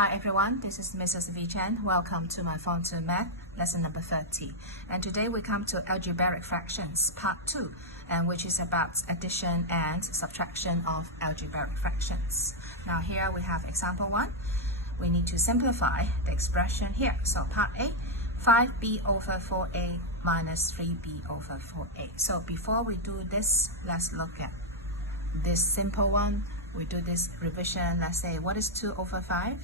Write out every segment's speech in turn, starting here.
Hi everyone, this is Mrs. V Chen. Welcome to my Form 2 Math lesson number 30. And today we come to algebraic fractions part 2, and which is about addition and subtraction of algebraic fractions. Now here we have example 1. We need to simplify the expression here. So part A, 5b over 4a minus 3b over 4a. So before we do this, let's look at this simple one. We do this revision. Let's say, what is 2 over 5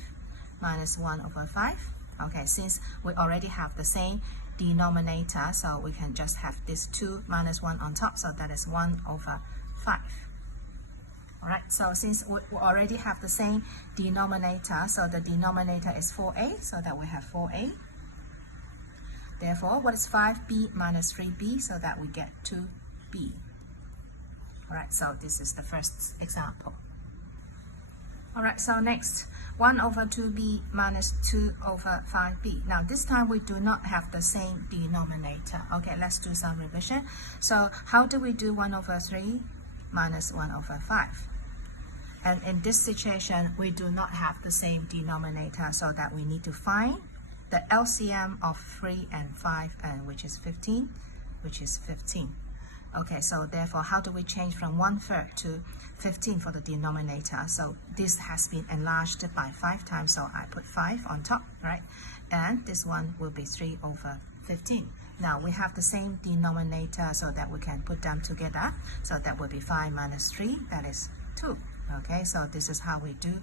minus 1 over 5? Okay, since we already have the same denominator, so we can just have this 2 minus 1 on top, so that is 1 over 5. Alright, so since we already have the same denominator, so the denominator is 4a, so that we have 4a. Therefore, what is 5b minus 3b? So that we get 2b. Alright, so this is the first example. Alright, so next, 1 over 2b minus 2 over 5b. Now this time we do not have the same denominator. Okay, let's do some revision. So how do we do 1 over 3 minus 1 over 5? And in this situation, we do not have the same denominator, so that we need to find the LCM of 3 and 5, and which is 15, which is 15. Okay, so therefore, how do we change from 1/3 to 15 for the denominator? So this has been enlarged by 5 times, so I put 5 on top, right? And this one will be 3 over 15. Now we have the same denominator, so that we can put them together. So that will be 5 minus 3, that is 2. Okay, so this is how we do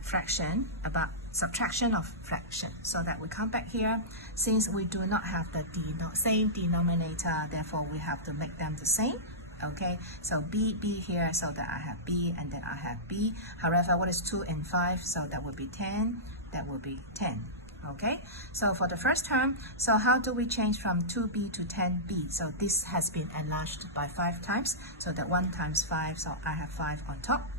fraction, about subtraction of fraction. So that we come back here, since we do not have the same denominator, therefore we have to make them the same. Okay, so b here, so that I have b and then I have b. However, what is 2 and 5? So that will be 10, that will be 10. Okay, so for the first term, so how do we change from 2b to 10b? So this has been enlarged by 5 times, so that 1 times 5, so I have 5 on top.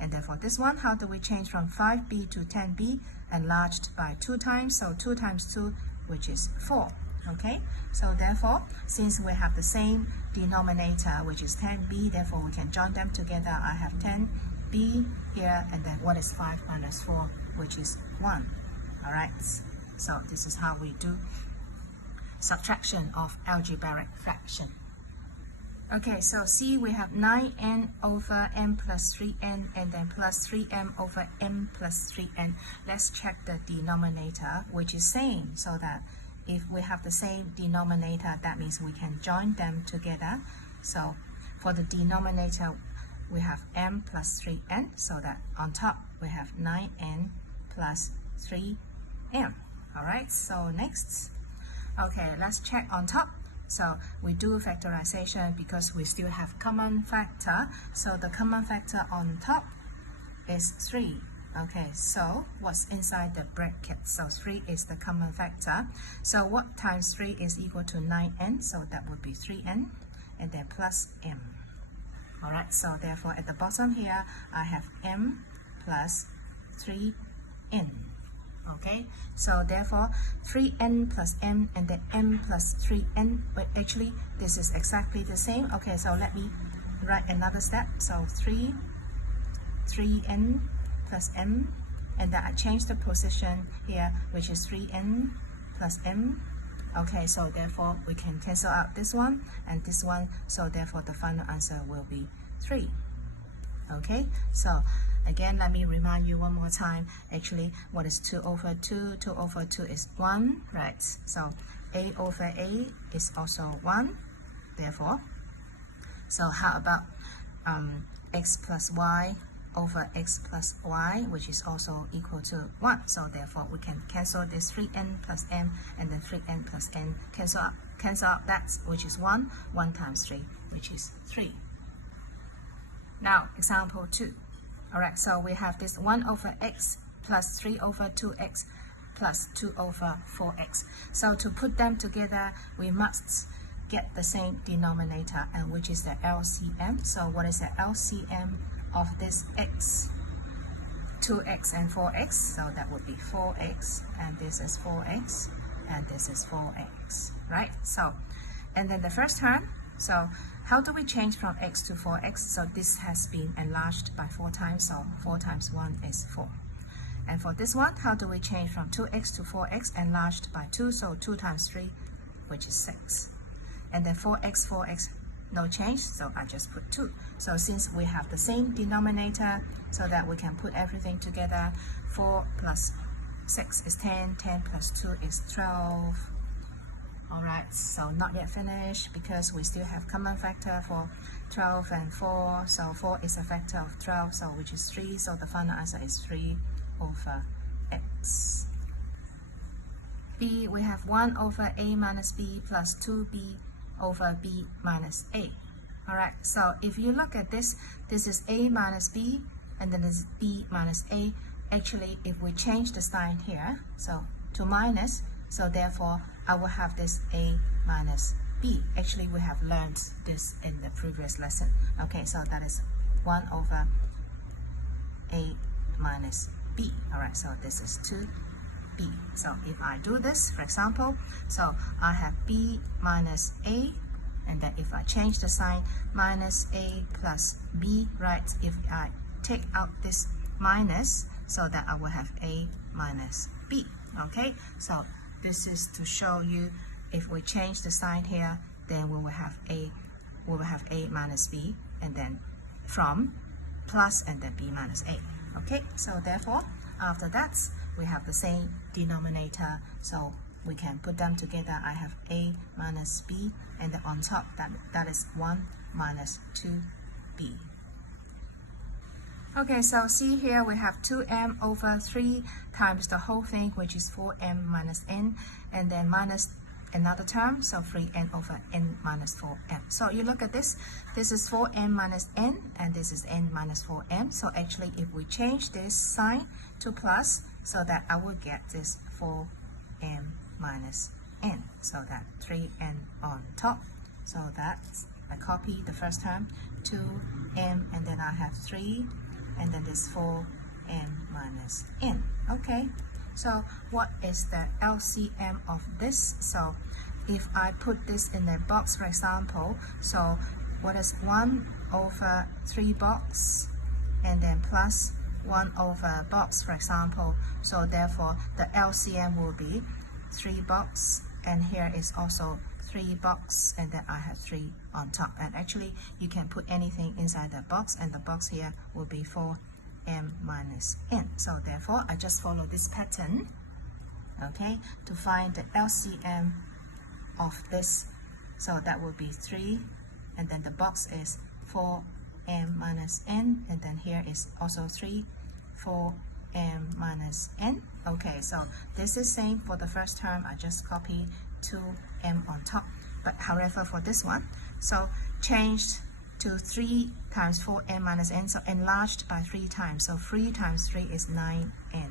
And then for this one, how do we change from 5b to 10b? Enlarged by 2 times, so 2 times 2, which is 4. Okay, so therefore, since we have the same denominator, which is 10b, therefore we can join them together. I have 10b here, and then what is 5 minus 4, which is 1. Alright, so this is how we do subtraction of algebraic fraction. Okay, so C, we have 9n over n plus 3n, and then plus 3m over m plus 3n. Let's check the denominator, which is same, so that if we have the same denominator, that means we can join them together. So for the denominator, we have m plus 3n, so that on top we have 9n plus 3m. Alright, so next. Okay, let's check on top. So we do factorization because we still have common factor. So the common factor on top is 3. Okay, so what's inside the bracket? So 3 is the common factor. So what times 3 is equal to 9n? So that would be 3n, and then plus m. Alright, so therefore at the bottom here, I have m plus 3n. Okay, so therefore 3n plus m and then m plus 3n, but actually this is exactly the same. Okay, so let me write another step. So 3n plus m, and then I change the position here, which is 3n plus m. Okay, so therefore we can cancel out this one and this one, so therefore the final answer will be 3. Okay, so again, let me remind you one more time. Actually, what is 2 over 2? 2 over 2 is 1, right? So a over a is also 1, therefore. So how about x plus y over x plus y, which is also equal to 1. So therefore, we can cancel this 3n plus m, and then 3n plus n. Cancel out that, which is 1. 1 times 3, which is 3. Now, example 2. Alright, so we have this 1 over x plus 3 over 2x plus 2 over 4x. So to put them together, we must get the same denominator, and which is the LCM. So what is the LCM of this x? 2x and 4x. So that would be 4x, and this is 4x, and this is 4x. Right? So, and then the first term, so how do we change from x to 4x? So this has been enlarged by 4 times, so 4 times 1 is 4. And for this one, how do we change from 2x to 4x enlarged by 2? So 2 times 3, which is 6. And then 4x, no change, so I just put 2. So since we have the same denominator, so that we can put everything together, 4 plus 6 is 10, 10 plus 2 is 12. Alright, so not yet finished because we still have common factor for 12 and 4. So 4 is a factor of 12, so which is 3. So the final answer is 3 over x. B, we have 1 over a minus b plus 2b over b minus a. Alright, so if you look at this, this is a minus b, and then this is b minus a. Actually, if we change the sign here, so to minus, so therefore I will have this a minus b. Actually, we have learned this in the previous lesson. Okay, so that is 1 over a minus b. Alright, so this is 2b. So if I do this, for example, so I have b minus a, and then if I change the sign, minus a plus b, right? If I take out this minus, so that I will have a minus b. Okay, so this is to show you if we change the sign here, then we will have a minus b, and then from plus and then b minus a. Okay, so therefore after that we have the same denominator, so we can put them together. I have a minus b, and then on top that is 1 minus 2b. Okay, so see here we have 2m over 3 times the whole thing, which is 4m minus n, and then minus another term, so 3n over n minus 4m. So you look at this, this is 4m minus n, and this is n minus 4m. So actually if we change this sign to plus, so that I will get this 4m minus n, so that 3n on top. So that's, I copy the first term, 2m, and then I have 3, and then this 4m minus n. Okay, so what is the LCM of this? So if I put this in a box, for example, so what is 1 over 3 box, and then plus 1 over box, for example. So therefore the LCM will be 3 box, and here is also 3 box, and then I have 3 on top. And actually you can put anything inside the box, and the box here will be 4m minus n. So therefore I just follow this pattern, okay, to find the LCM of this. So that will be 3, and then the box is 4m minus n, and then here is also 3, 4m minus n. Okay, so this is same for the first term. I just copy 2m on top, but however for this one, so changed to 3 times 4m minus n, so enlarged by 3 times, so 3 times 3 is 9n.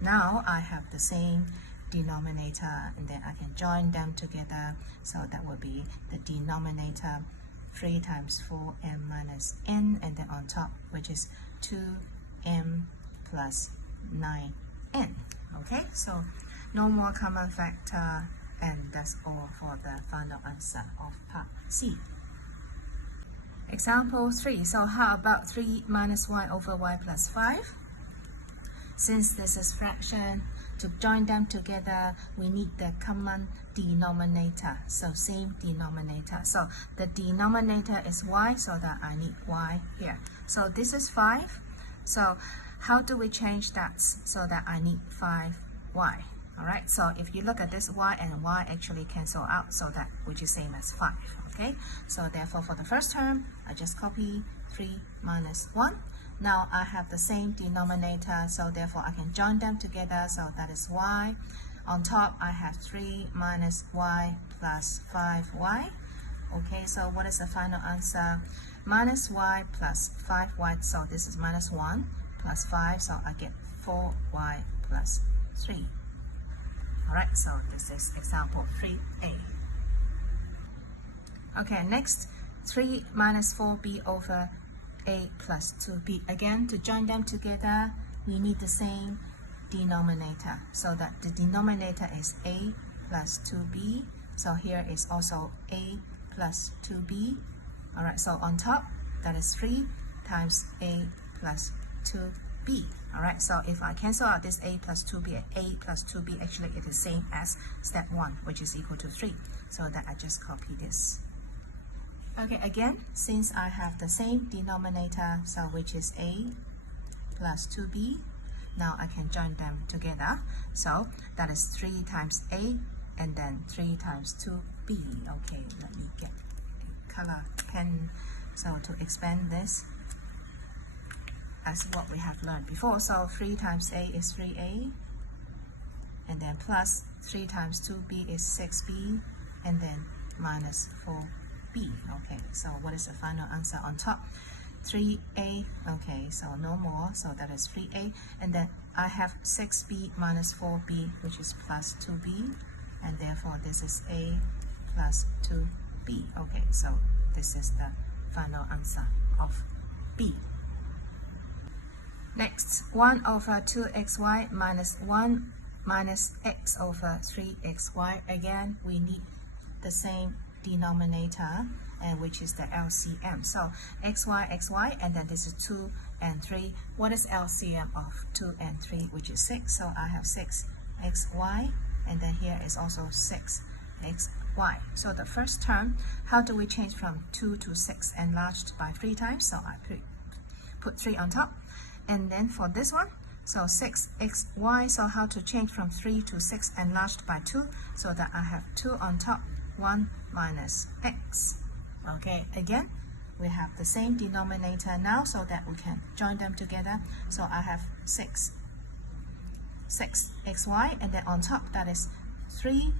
Now I have the same denominator, and then I can join them together, so that will be the denominator 3 times 4m minus n, and then on top, which is 2m plus 9n. Okay, so no more common factor, and that's all for the final answer of part C. Example 3. So how about 3 minus y over y plus 5? Since this is fraction, to join them together, we need the common denominator. So same denominator. So the denominator is y, so that I need y here. So this is 5. So how do we change that? So that I need 5y. Alright, so if you look at this, y and y actually cancel out, so that which is same as 5. Okay, so therefore for the first term, I just copy 3 minus 1. Now I have the same denominator, so therefore I can join them together, so that is y. On top, I have 3 minus y plus 5y. Okay, so what is the final answer? Minus y plus 5y, so this is minus 1 plus 5, so I get 4y plus 3. Alright, so this is example 3a. Okay, next, 3 minus 4b over a plus 2b. Again, to join them together, we need the same denominator. So that the denominator is a plus 2b. So here is also a plus 2b. Alright, so on top, that is 3 times a plus 2b. All right, so if I cancel out this a plus 2b, a plus 2b actually it is same as step 1, which is equal to 3. So that I just copy this. Okay, again, since I have the same denominator, so which is a plus 2b, now I can join them together. So that is 3 times a and then 3 times 2b. Okay, let me get a color pen so to expand this as what we have learned before. So 3 times a is 3a, and then plus 3 times 2b is 6b, and then minus 4b. Okay, so what is the final answer on top? 3a. Okay, so no more, so that is 3a, and then I have 6b minus 4b, which is plus 2b, and therefore this is a plus 2b. Okay, so this is the final answer of b. Next, 1 over 2xy minus 1 minus x over 3xy. Again, we need the same denominator, and which is the LCM. So xy, and then this is 2 and 3. What is LCM of 2 and 3, which is 6? So I have 6xy, and then here is also 6xy. So the first term, how do we change from 2 to 6 enlarged by 3 times? So I put 3 on top. And then for this one, so 6xy, so how to change from 3 to 6 enlarged by 2? So that I have 2 on top, 1 minus x. Okay, again, we have the same denominator now, so that we can join them together. So I have 6xy, and then on top that is 3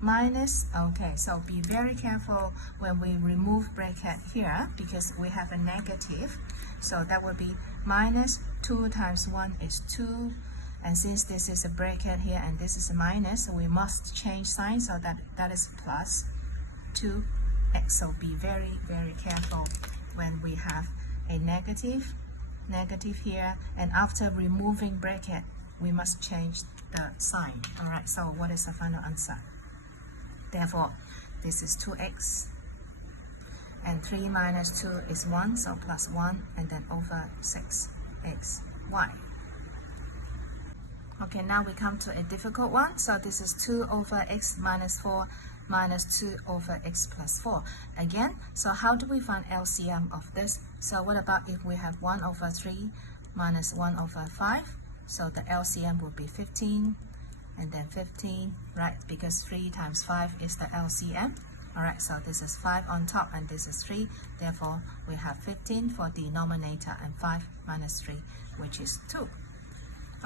minus, okay, so be very careful when we remove bracket here, because we have a negative. So that will be minus 2 times 1 is 2, and since this is a bracket here and this is a minus, so we must change sign, so that is plus 2x. So be very, very careful when we have a negative here, and after removing bracket, we must change the sign. All right, so what is the final answer? Therefore, this is 2x, and 3 minus 2 is 1, so plus 1, and then over 6xy. Okay, now we come to a difficult one. So this is 2 over x minus 4 minus 2 over x plus 4. Again, so how do we find LCM of this? So what about if we have 1 over 3 minus 1 over 5? So the LCM would be 15, and then 15, right? Because 3 times 5 is the LCM. Alright, so this is 5 on top, and this is 3. Therefore, we have 15 for denominator, and 5 minus 3, which is 2.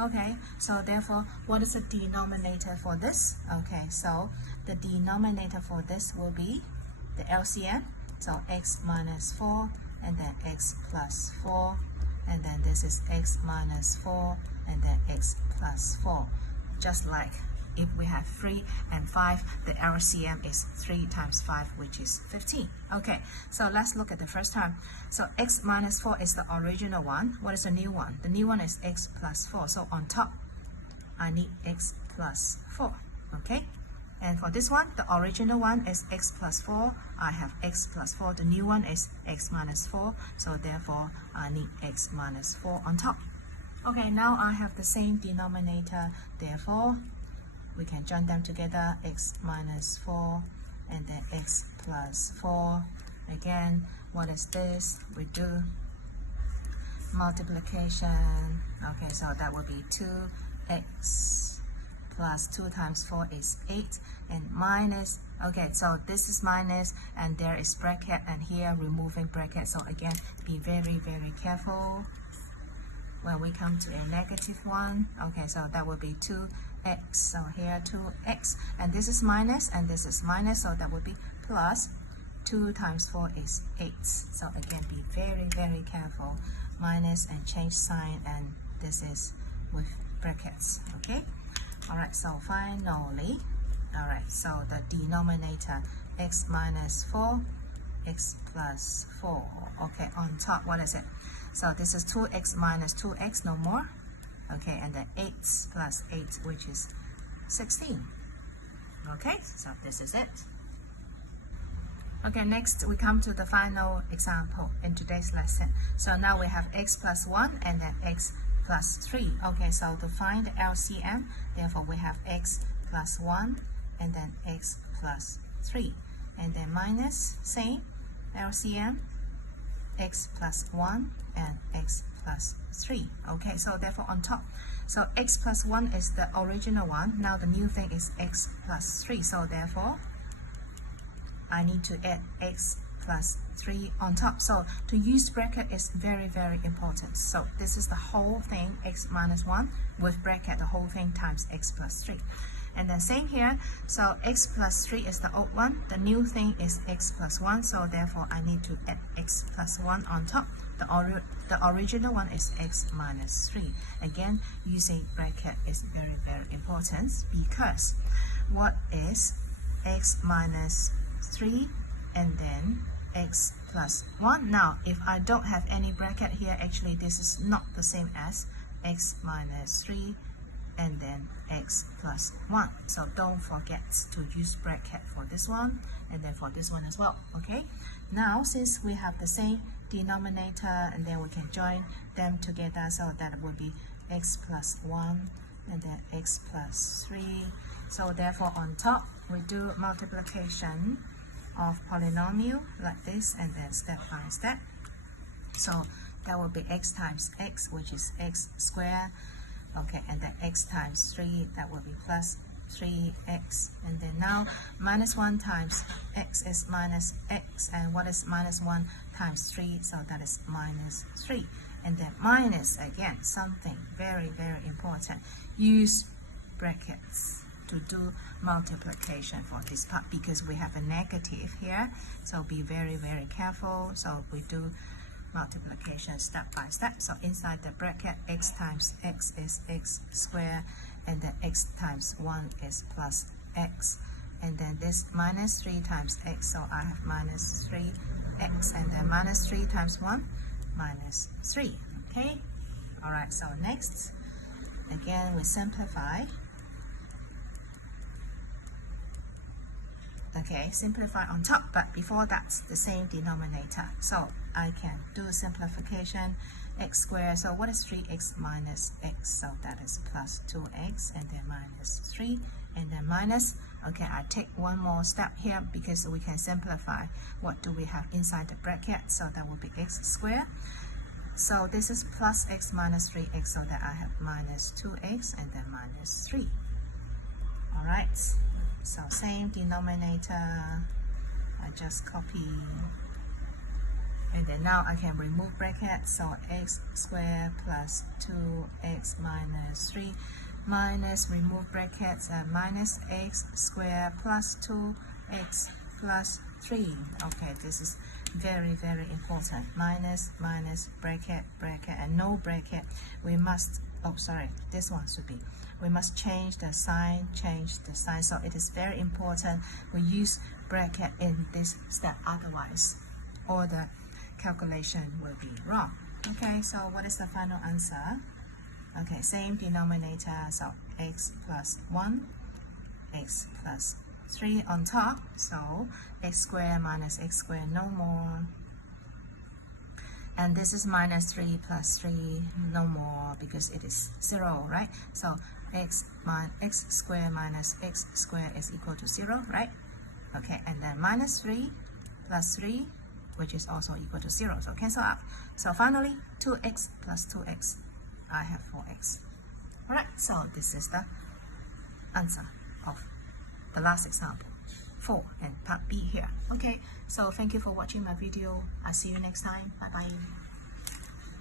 Okay, so therefore, what is the denominator for this? Okay, so the denominator for this will be the LCM. So x minus 4, and then x plus 4, and then this is x minus 4, and then x plus 4. Just like if we have 3 and 5, the LCM is 3 times 5, which is 15. Okay, so let's look at the first term. So x minus 4 is the original one. What is the new one? The new one is x plus 4. So on top, I need x plus 4. Okay, and for this one, the original one is x plus 4. I have x plus 4. The new one is x minus 4. So therefore, I need x minus 4 on top. Okay, now I have the same denominator. Therefore, we can join them together, x minus 4, and then x plus 4. Again, what is this? We do multiplication. Okay, so that will be 2x plus 2 times 4 is 8, and minus, okay, so this is minus, and there is bracket, and here removing bracket. So again, be very, very careful when we come to a negative one. Okay, so that will be 2x. So here 2x, and this is minus, and this is minus, so that would be plus 2 times 4 is 8. So again, be very, very careful. Minus and change sign, and this is with brackets. Okay, all right, so finally, all right, so the denominator x minus 4, x plus 4. Okay, on top, what is it? So this is 2x minus 2x, no more. Okay, and then 8 plus 8, which is 16. Okay, so this is it. Okay, next we come to the final example in today's lesson. So now we have x plus 1 and then x plus 3. Okay, so to find the LCM, therefore we have x plus 1 and then x plus 3. And then minus, same, LCM, x plus 1 and x plus 3. Okay, so therefore on top, so x plus 1 is the original one. Now the new thing is x plus 3. So therefore, I need to add x plus 3 on top. So to use bracket is very, very important. So this is the whole thing, x minus 1 with bracket, the whole thing times x plus 3. And then same here, so x plus 3 is the old one, the new thing is x plus 1, so therefore I need to add x plus 1 on top. The original one is x minus 3. Again, using bracket is very, very important, because what is x minus 3 and then x plus 1? Now, if I don't have any bracket here, actually this is not the same as x minus 3 and then x plus 1. So don't forget to use bracket for this one and then for this one as well. Okay, now since we have the same denominator, and then we can join them together, so that will be x plus 1 and then x plus 3. So therefore on top we do multiplication of polynomial like this, and then step by step. So that will be x times x, which is x squared. Okay, and then x times 3, that will be plus 3x. And then now minus 1 times x is minus x, and what is minus 1 times 3? So that is minus 3. And then minus, again, something very, very important. Use brackets to do multiplication for this part, because we have a negative here. So be very, very careful. So we do multiplication step by step. So inside the bracket, x times x is x squared, and then x times 1 is plus x, and then this minus 3 times x, so I have minus 3x, and then minus 3 times 1, minus 3. Okay, all right, so next, again we simplify. Okay, simplify on top, but before that, the same denominator. So I can do simplification, x squared. So what is 3x minus x? So that is plus 2x, and then minus 3, and then minus. Okay, I take one more step here because we can simplify. What do we have inside the bracket? So that will be x squared. So this is plus x minus 3x, so that I have minus 2x and then minus 3. All right. So same denominator, I just copy, and then now I can remove bracket. So x squared plus 2x minus 3 minus, remove brackets, and minus x squared plus 2x plus 3. Okay, this is very, very important. Minus, minus, bracket, bracket, and no bracket. We must, oh sorry, this one should be, we must change the sign, so it is very important we use bracket in this step, otherwise all the calculation will be wrong. Okay, so what is the final answer? Okay, same denominator, so x plus 1, x plus 3 on top, so x squared minus x squared, no more. And this is minus 3 plus 3, no more, because it is 0, right? So x squared minus x squared is equal to 0, right? Okay, and then minus 3 plus 3, which is also equal to 0, so cancel out. So finally, 2x plus 2x, I have 4x. Alright, so this is the answer of the last example, 4 and part B here. Okay, so thank you for watching my video. I'll see you next time. Bye bye.